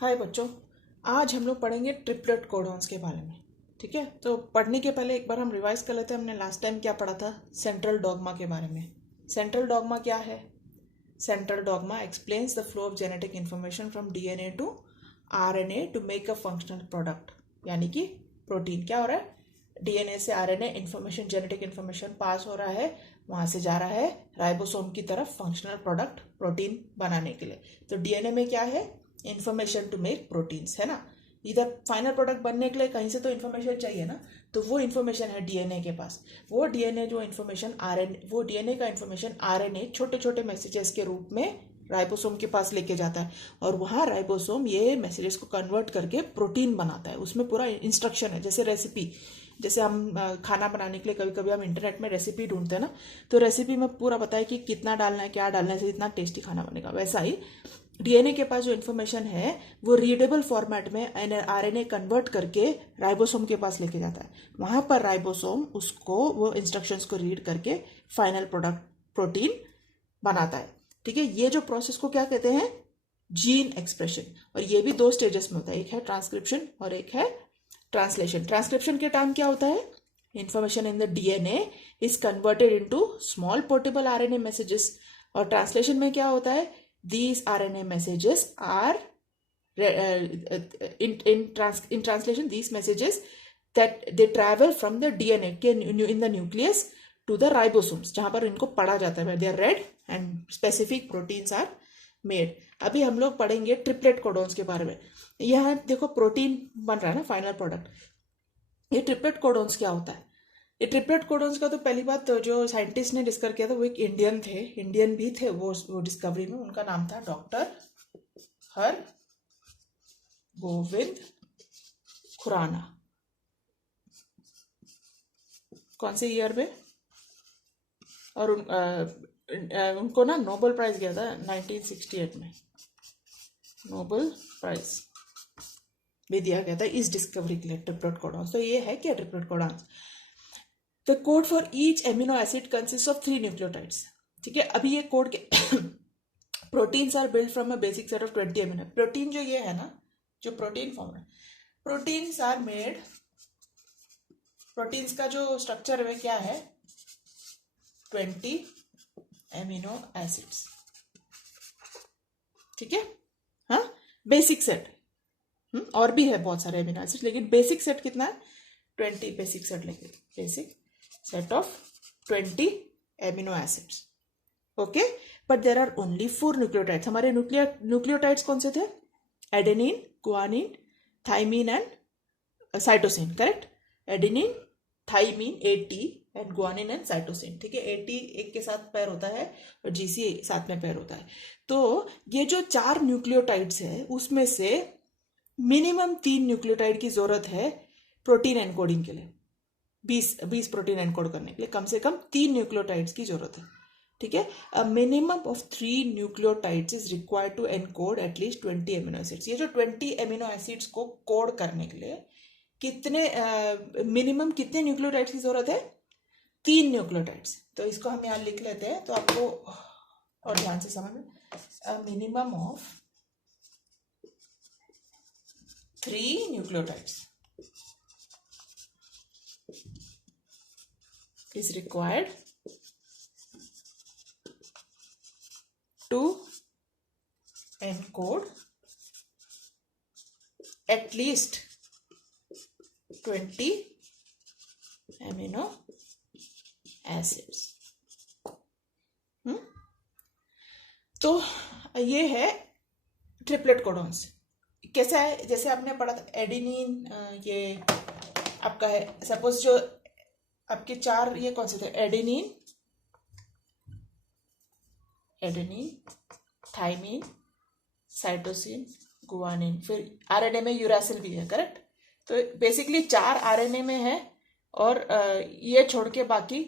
हाय बच्चों, आज हम लोग पढ़ेंगे ट्रिपलेट कोडॉन्स के बारे में। ठीक है, तो पढ़ने के पहले एक बार हम रिवाइज कर लेते हैं। हमने लास्ट टाइम क्या पढ़ा था? सेंट्रल डॉगमा के बारे में। सेंट्रल डॉगमा क्या है? Central dogma explains the flow of genetic information from DNA to RNA to make a functional product, यानी कि प्रोटीन। क्या हो रहा है? डीएनए से RNA information, genetic information pass हो रहा है, वहां से जा रहा है राइबोसोम की तरफ फंक्शनल प्रोडक्ट प्रोटीन बनाने के लिए। तो डीएनए में क्या है? इन्फॉर्मेशन टू मेक प्रोटीन्स, है ना। इधर फाइनल प्रोडक्ट बनने के लिए कहीं से तो इन्फॉर्मेशन चाहिए ना, तो वो इन्फॉर्मेशन है डीएनए के पास। वो डीएनए जो इन्फॉर्मेशन आरएनए, वो डीएनए का इन्फॉर्मेशन आरएनए छोटे छोटे मैसेजेस के रूप में राइबोसोम के पास लेके जाता है, और वहाँ राइबोसोम ये मैसेजेस को कन्वर्ट करके प्रोटीन बनाता है। उसमें पूरा इंस्ट्रक्शन है, जैसे रेसिपी। जैसे हम खाना बनाने के लिए कभी कभी हम इंटरनेट में रेसिपी ढूंढते हैं ना, तो रेसिपी में पूरा बताया कि कितना डालना है, क्या डालना है, से इतना टेस्टी खाना बनेगा। वैसा ही डीएनए के पास जो इन्फॉर्मेशन है वो रीडेबल फॉर्मेट में आरएनए कन्वर्ट करके राइबोसोम के पास लेके जाता है। वहां पर राइबोसोम उसको, वो इंस्ट्रक्शंस को रीड करके फाइनल प्रोडक्ट प्रोटीन बनाता है। ठीक है, ये जो प्रोसेस को क्या कहते हैं? Gene expression. और ये भी दो स्टेजेस में होता है, एक है ट्रांसक्रिप्शन और एक है ट्रांसलेशन। ट्रांसक्रिप्शन के टाइम क्या होता है? Information in the DNA is converted into small portable RNA messages. और ट्रांसलेशन में क्या होता है? These RNA messages are in translation, these messages that they travel from the DNA in the nucleus to the ribosomes, जहां पर इनको पढ़ा जाता है। they are read and specific proteins are made। अभी हम लोग पढ़ेंगे ट्रिपलेट कोडॉन्स के बारे में। यहाँ देखो प्रोटीन बन रहा है ना, फाइनल प्रोडक्ट। ये ट्रिपलेट कोडॉन्स क्या होता है? ये ट्रिपलेट कोडॉन्स का तो पहली बात तो जो साइंटिस्ट ने डिस्कवर किया था वो एक इंडियन थे, इंडियन भी थे वो डिस्कवरी में। उनका नाम था डॉक्टर हर गोविंद खुराना। कौन से ईयर में? और उनको ना नोबेल प्राइज गया था 1968 में। नोबेल प्राइज भी दिया गया था इस डिस्कवरी के लिए, ट्रिपलेट कोडॉन्स। तो ये है क्या triplet codons? The code for each amino acid consists of 3 nucleotides। ठीक है, अभी ये कोड के proteins are build from a basic set of 20 amino. Protein जो ये है ना, जो प्रोटीन फॉर्म है, प्रोटीन्स आर मेड, प्रोटीन्स का जो स्ट्रक्चर है क्या है? 20 एमिनो एसिड्स। ठीक है, हाँ, बेसिक सेट। और भी है बहुत सारे एमिनो एसिड, लेकिन बेसिक सेट कितना है? 20 बेसिक सेट लेके, basic set of 20 amino acids। Okay, but there are only 4 nucleotides. हमारे न्यूक्लियोटाइड्स कौन से थे? Adenine, guanine, thymine and cytosine. Correct, adenine, thymine, AT, and guanine and cytosine. ठीक है, एटी एक के साथ पैर होता है और जीसी साथ में पैर होता है। तो ये जो 4 न्यूक्लियोटाइड्स है उसमें से मिनिमम 3 न्यूक्लियोटाइड की जरूरत है प्रोटीन एनकोडिंग के लिए। 20 प्रोटीन एनकोड करने के लिए कम से कम 3 न्यूक्लियोटाइड्स की जरूरत है। ठीक है, a minimum of 3 nucleotides is required to encode at least 20 amino acids. ये जो 20 एमिनो एसिड्स को कोड करने के लिए कितने मिनिमम कितने न्यूक्लियोटाइड्स की जरूरत है? 3 न्यूक्लियोटाइड्स। तो इसको हम यहाँ लिख लेते हैं तो आपको और ध्यान से समझ। Minimum of 3 nucleotides is required to encode at least 20 amino acids। तो ये है ट्रिपलेट कोडॉन्स। कैसा है? जैसे आपने पढ़ा था एडेनिन, ये आपका है सपोज, जो आपके 4 ये कौन से थे? एडेनिन, थाइमीन, साइटोसिन, गुआनिन, फिर आरएनए में यूरासिल भी है। करेक्ट, तो बेसिकली 4 आरएनए में है और ये छोड़ के बाकी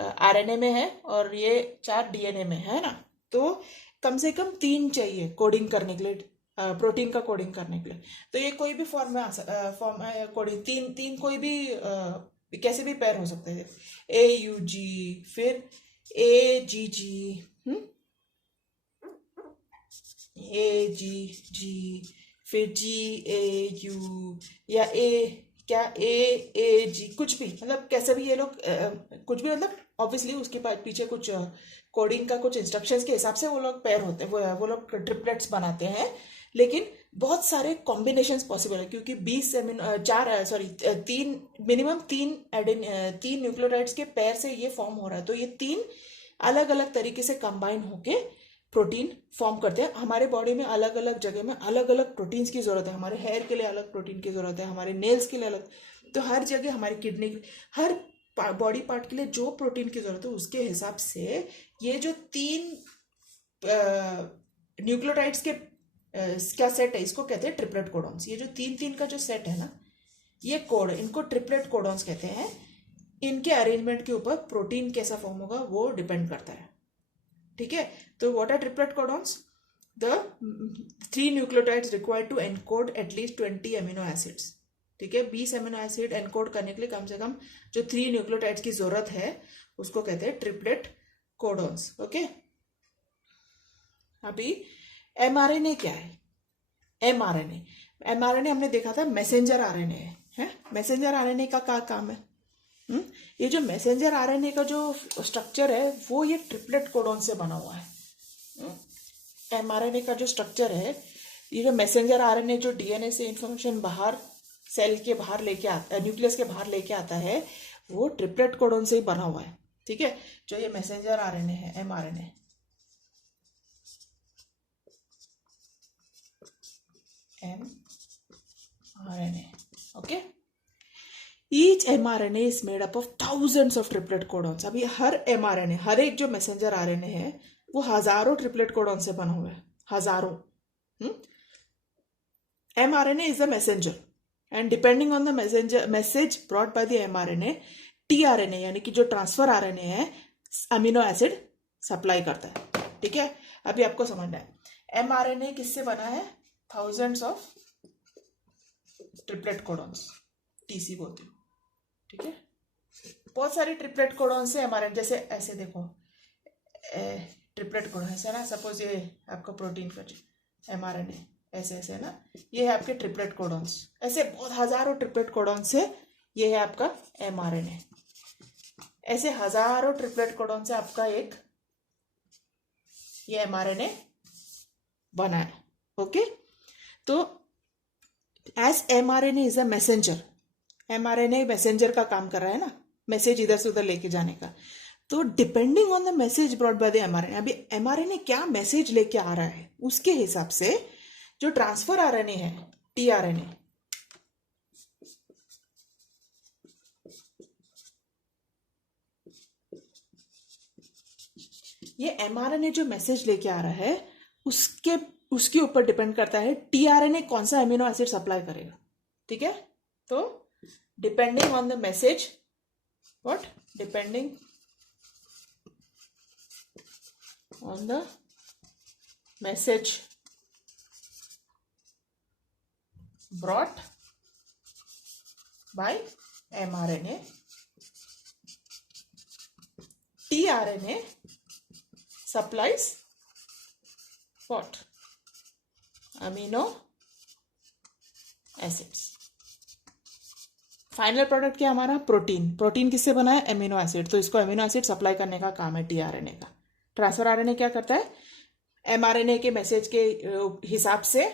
आरएनए में है, और ये 4 डीएनए में है ना। तो कम से कम 3 चाहिए कोडिंग करने के लिए, प्रोटीन का कोडिंग करने के लिए। तो ये कोई भी फॉर्म में फॉर्म कोडिंग, तीन कोई भी कैसे भी पैर हो सकते हैं। AUG, फिर AGG, AGG, फिर GAU या AG, कुछ भी, मतलब कैसे भी ये लोग कुछ भी, मतलब ऑब्वियसली उसके पीछे कुछ कोडिंग का कुछ इंस्ट्रक्शंस के हिसाब से वो लोग पेयर होते हैं, वो लोग ट्रिपलेट्स बनाते हैं। लेकिन बहुत सारे कॉम्बिनेशंस पॉसिबल है, क्योंकि 3 न्यूक्लियोटाइड्स के पेयर से ये फॉर्म हो रहा है, तो ये 3 अलग अलग तरीके से कंबाइन होके प्रोटीन फॉर्म करते हैं। हमारे बॉडी में अलग अलग जगह में अलग अलग प्रोटीन्स की जरूरत है। हमारे हेयर के लिए अलग प्रोटीन की जरूरत है, हमारे नेल्स के लिए अलग, तो हर जगह हमारी किडनी, हर बॉडी पार्ट के लिए जो प्रोटीन की जरूरत है उसके हिसाब से ये जो 3 न्यूक्लियोटाइड्स के क्या सेट है, इसको कहते हैं ट्रिपलेट कोडॉन्स। ये जो 3 का जो सेट है ना, ये कोड, इनको ट्रिपलेट कोडॉन्स कहते हैं। इनके अरेंजमेंट के ऊपर प्रोटीन कैसा फॉर्म होगा वो डिपेंड करता है, ठीक है। तो what are triplet codons? The 3 nucleotides required to encode at least 20 amino acids, ठीक है। 20 अमीनो एसिड एनकोड करने के लिए कम से कम जो 3 न्यूक्लियोटाइड्स की जरूरत है उसको कहते हैं ट्रिपलेट कोडॉन्स, ओके। अभी mRNA क्या है? mRNA हमने देखा था मैसेंजर आरएनए है। मैसेंजर आरएनए का क्या काम है? ये जो मैसेंजर आरएनए का जो स्ट्रक्चर है वो ये ट्रिपलेट कोडॉन से बना हुआ है। mRNA का जो स्ट्रक्चर है, ये जो मैसेंजर आरएनए जो डीएनए से इंफॉर्मेशन बाहर सेल के बाहर लेके आता है, न्यूक्लियस के बाहर लेके आता है, वो ट्रिपलेट कोडॉन से ही बना हुआ है, ठीक है। जो ये मैसेंजर आरएनए है, mRNA, okay. Each mRNA is made up of thousands of triplet codons. अभी हर mRNA, हर एक जो मैसेंजर आरएनए है वो हजारों ट्रिपलेट कोडॉन से बना हुआ है, हजारों। mRNA is a messenger and depending on the message brought by the mRNA, tRNA यानी कि जो ट्रांसफर आरएनए है अमीनो एसिड सप्लाई करता है, ठीक है। अभी आपको समझना है mRNA किससे बना है? Thousands of triplet codons, TC बोलते हो, ठीक है। बहुत सारी ट्रिपलेट कोडॉन्स है हमारे, जैसे ऐसे देखो ट्रिपलेट कोडॉन ऐसे ना, सपोज ये आपका प्रोटीन का mRNA ऐसे ऐसे है ना, ये है आपके ट्रिपलेट कोडॉन्स। ऐसे बहुत हजारों ट्रिपलेट कोडॉन्स से ये है आपका mRNA। ऐसे हजारों ट्रिपलेट कोडॉन से आपका एक ये mRNA बना है, ओके। तो as mRNA is a messenger, mRNA messenger का काम कर रहा है ना, मैसेज इधर से उधर लेके जाने का। तो depending on the message brought by the mRNA, अभी mRNA क्या मैसेज लेके आ रहा है उसके हिसाब से जो ट्रांसफर आरएनए है tRNA, ये mRNA जो मैसेज लेके आ रहा है उसके ऊपर डिपेंड करता है tRNA कौन सा अमीनो एसिड सप्लाई करेगा, ठीक है। तो depending on the message, what, depending on the message brought by mRNA, tRNA supplies what? Amino acids. Final product क्या हमारा? प्रोटीन। प्रोटीन किससे बना है? Amino acid. तो इसको एमिनो एसिड सप्लाई करने का काम है tRNA का। ट्रांसफर आरएनए क्या करता है? mRNA के मैसेज के हिसाब से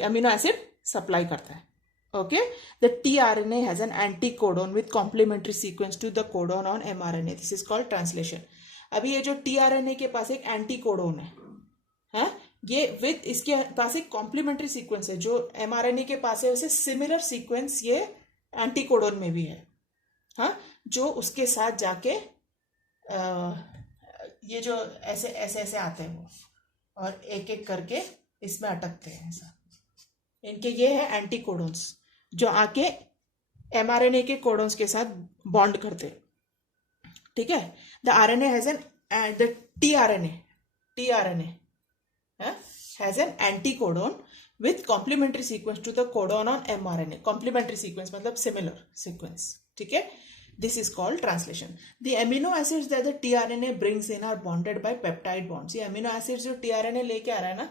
अमीनो एसिड सप्लाई करता है, okay. The tRNA has an anti codon with complementary sequence to the codon on mRNA, this is called translation. अभी ये जो tRNA के पास एक एंटी कोडोन है, हाँ, ये विद इसके पास एक कॉम्प्लीमेंट्री सीक्वेंस है। जो mRNA के पास है उसे सिमिलर सीक्वेंस ये एंटी कोडोन में भी है, हाँ, जो उसके साथ जाके ये जो ऐसे ऐसे ऐसे आते हैं वो, और एक एक करके इसमें अटकते हैं ऐसा। इनके ये है एंटी कोडोन्स जो आके mRNA के कोडोन्स के साथ बॉन्ड करते हैं, ठीक है। The RNA has an the tRNA has an anticodon with complementary sequence to the codon on mRNA. Complementary sequence मतलब similar sequence, ठीक है। This is called translation. The amino acids that the tRNA brings in are bonded by peptide bonds. ये amino acids जो tRNA लेके आ रहा है ना,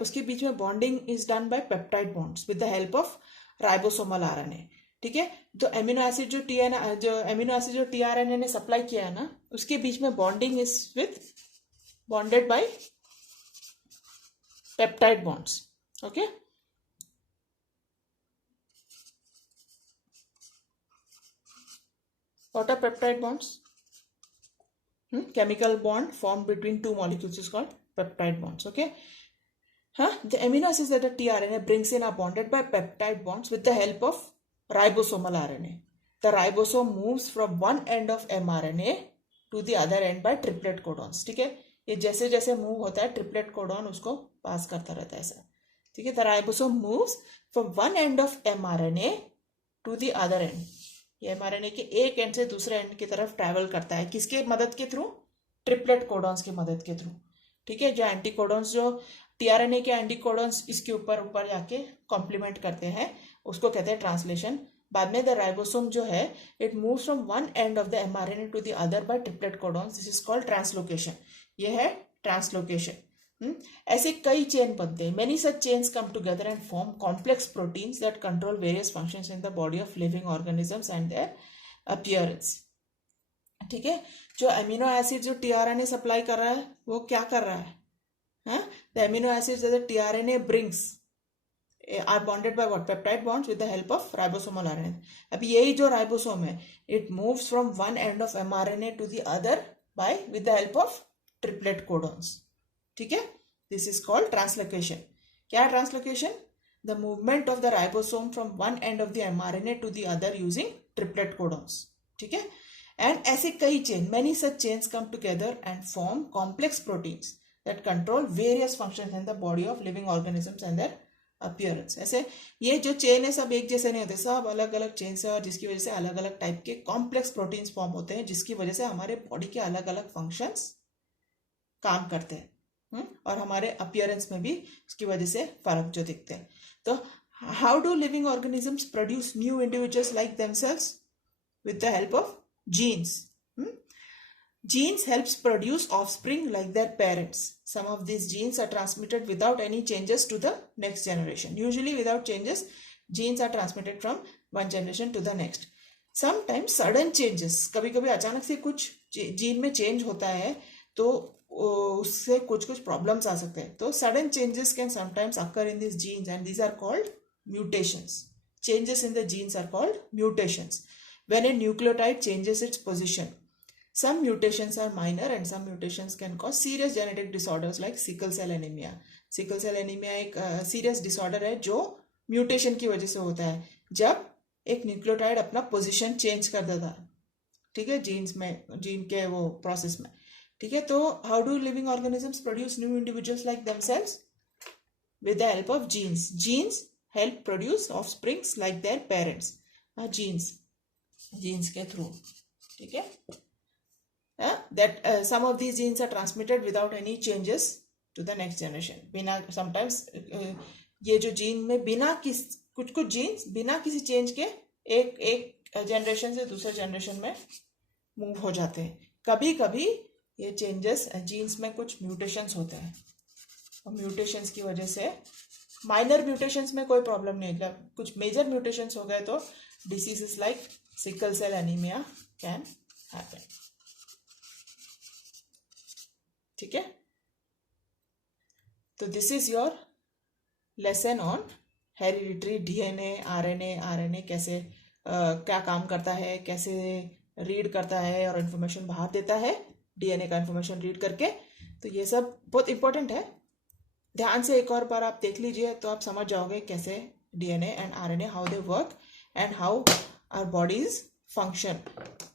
उसके बीच में bonding is done by peptide bonds with the help of ribosomal RNA. ठीक है, तो अमीनो एसिड जो tRNA ने सप्लाई किया है ना, उसके बीच में bonding is with bonded bye peptide bonds. Okay, what are peptide bonds? Chemical bond formed between two molecules is called peptide bonds. Okay, the amino acids that the tRNA brings in are bonded by peptide bonds with the help of ribosomal RNA. The ribosome moves from one end of mRNA to the other end by triplet codons. ठीक है, ये जैसे जैसे move होता है triplet codon उसको पास करता रहता है ऐसा. ठीक है, the ribosome moves from one end of mRNA to the other end. ये mRNA के एक एंड से दूसरे एंड की तरफ ट्रैवल करता है. किसके मदद के थ्रू? ट्रिपलेट कोडॉन्स की मदद के थ्रू. ठीक है, जो एंटीकोडॉन्स जो tRNA के एंटीकोडॉन्स इसके ऊपर जाके कॉम्प्लीमेंट करते हैं उसको कहते हैं ट्रांसलेशन. बाद में द राइबोसोम जो है it moves from one end of the mRNA to the other by triplet codons. This is called translocation. ये है ट्रांसलोकेशन. ऐसे कई चेन बनते हैं. Many such chains come together and form complex proteins that control various functions in the body of living organisms and their appearance. ठीक है, जो amino acid जो tRNA सप्लाई कर रहा है वो क्या कर रहा है? The amino acids that the tRNA brings are bonded by what? Peptide bonds with the help of ribosomal RNA. अब यही जो राइबोसोम है it moves from one end of mRNA to the other by with the help of triplet codons. ठीक है, this is called translocation. क्या है translocation? The movement of the ribosome from one end of the mRNA to the other using triplet codons. ठीक है, and ऐसे कई chain many such chains come together and form complex proteins that control various functions in the body of living organisms and their appearance. ऐसे ये जो chain है सब एक जैसे नहीं होते, सब अलग अलग चेन्स है और जिसकी वजह से अलग अलग टाइप के कॉम्प्लेक्स प्रोटीन्स फॉर्म होते हैं जिसकी वजह से हमारे बॉडी के अलग अलग फंक्शंस काम करते हैं और हमारे अपीयरेंस में भी उसकी वजह से फर्क जो दिखते हैं. तो how do living organisms produce new individuals like themselves? With the help of genes. Genes helps produce offspring like their parents. Some of these genes are transmitted without any changes to the next generation. Usually without changes, genes are transmitted from one generation to the next. Sometimes sudden changes, कभी कभी अचानक से कुछ gene में change होता है तो उससे कुछ प्रॉब्लम्स आ सकते हैं. तो sudden changes can sometimes occur in these genes and these are called mutations. Changes in the genes are called mutations. When a nucleotide changes its position, some mutations are minor and some mutations can cause serious genetic disorders like sickle cell anemia. Sickle cell anemia एक serious disorder है जो mutation की वजह से होता है जब एक न्यूक्लियोटाइड अपना पोजीशन चेंज कर देता है. ठीक है, जीन के वो प्रोसेस में. ठीक है, तो how do living organisms produce new individuals like themselves? With the help of genes. Genes help produce offsprings like their parents. Genes के थ्रू. ठीक है, that some of these genes are transmitted without any changes to the next generation. बिना sometimes ये जो gene में बिना कुछ जीन्स बिना किसी चेंज के एक जनरेशन से दूसरे जनरेशन में मूव हो जाते हैं. कभी कभी ये चेंजेस जीन्स में कुछ म्यूटेशंस होते हैं और म्यूटेशंस की वजह से माइनर म्यूटेशंस में कोई प्रॉब्लम नहीं है. कुछ मेजर म्यूटेशंस हो गए तो diseases like sickle cell anaemia can happen. ठीक है, तो this is your lesson on hereditary DNA RNA कैसे क्या काम करता है, कैसे रीड करता है और इन्फॉर्मेशन बाहर देता है डीएनए का इन्फॉर्मेशन रीड करके. तो ये सब बहुत इंपॉर्टेंट है. ध्यान से एक और बार आप देख लीजिए तो आप समझ जाओगे कैसे DNA and RNA how they work and how our bodies function.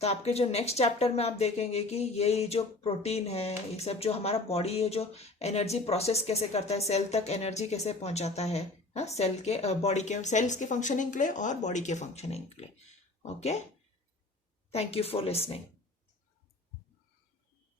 तो आपके जो नेक्स्ट चैप्टर में आप देखेंगे कि ये जो प्रोटीन है ये सब जो हमारा बॉडी ये जो एनर्जी प्रोसेस कैसे करता है, सेल तक एनर्जी कैसे पहुंचाता है, सेल के बॉडी के सेल्स के फंक्शनिंग के लिए और बॉडी के फंक्शनिंग के लिए. Okay, thank you for listening.